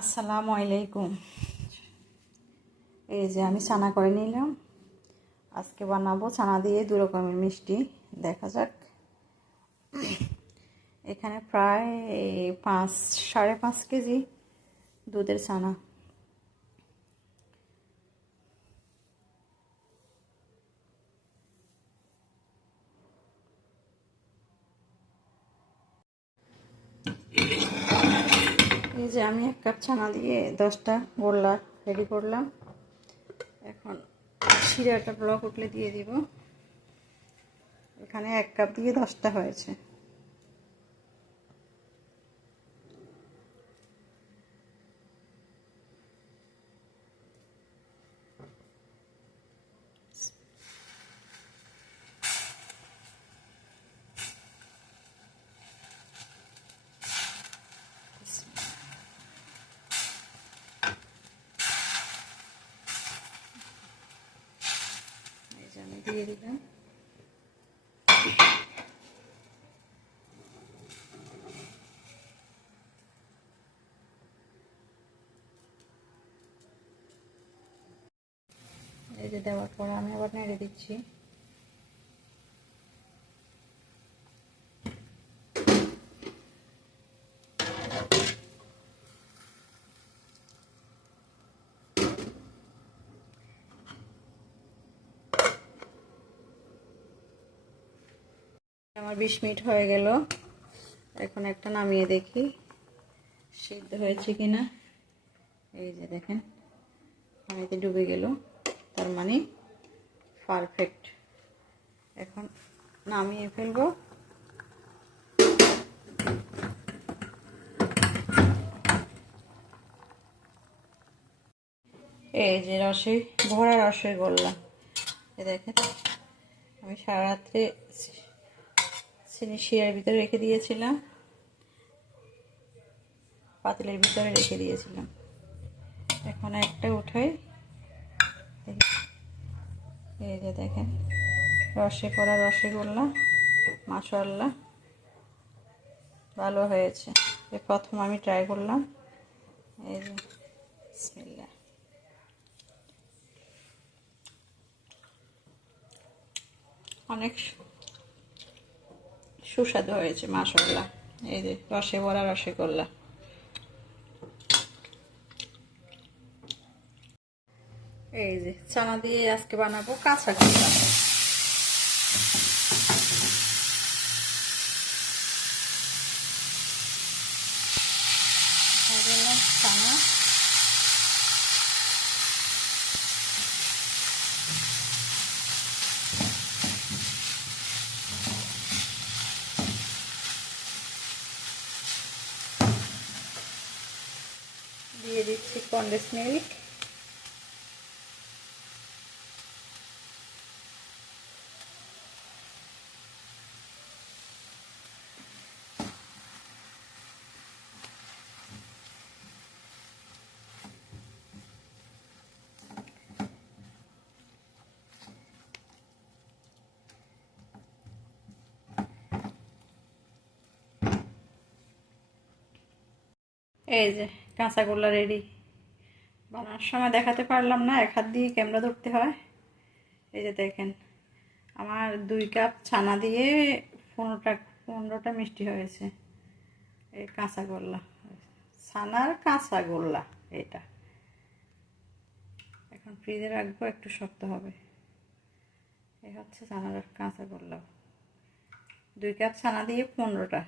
আসসালামু আলাইকুম। এই যে আমি ছানা করে নিলাম। আজকে বানাবো ছানা দিয়ে দু রকমের মিষ্টি। দেখা যাক। এখানে প্রায় 5.5 কেজি দুধের ছানা। এই যে আমি 1 কাপ ছানা দিয়ে 10টা গোল্লা রেডি করলাম। এখন শিরাটা ব্লক উঠলে দিয়ে দিব। এখানে 1 কাপ দিয়ে 10টা হয়েছে। এই যে আমি দিয়ে দিলাম। এই যে দেওয়ার পর আমি আবার নেড়ে দিচ্ছি। আমার 20 মিনিট হয়ে গেল। এখন একটা নামিয়ে দেখি সিদ্ধ হয়েছে কিনা। এই যে দেখেন পানিতে ডুবে গেল, তার মানে পারফেক্ট। এখন নামিয়ে ফেলবো। এই যে ভরা রসগোল্লা। এ দেখেন আমি সারা রাত্রে চিনি শিরার ভিতরে রেখে দিয়েছিলাম, পাতিলের ভিতরে রেখে দিয়েছিলাম। এখন একটা উঠাই। এই যে দেখেন ভরা রসগোল্লা। মাশাআল্লাহ ভালো হয়েছে। প্রথম আমি ট্রাই করলাম। এই যে বিসমিল্লাহ। অনেক সুস্বাদু হয়েছে মাশাআল্লাহ। এই যে ভরা রসগোল্লা। এই যে চানা দিয়ে আজকে বানাবো কাঁচা গোল্লা। চানা দিয়ে দিচ্ছি কনডেন্স মিল্ক। এই যে কাঁচাগোল্লা রেডি। বানানোর সময় দেখাতে পারলাম না, 1 হাত দিয়ে ক্যামেরা ধরতে হয়। এই যে দেখেন আমার 2 কাপ ছানা দিয়ে 15টা মিষ্টি হয়েছে। এই কাঁচাগোল্লা, ছানার কাঁচাগোল্লা এটা। এখন ফ্রিজে রাখবো, একটু শক্ত হবে। এই হচ্ছে ছানার কাঁচাগোল্লা। 2 কাপ ছানা দিয়ে 15টা।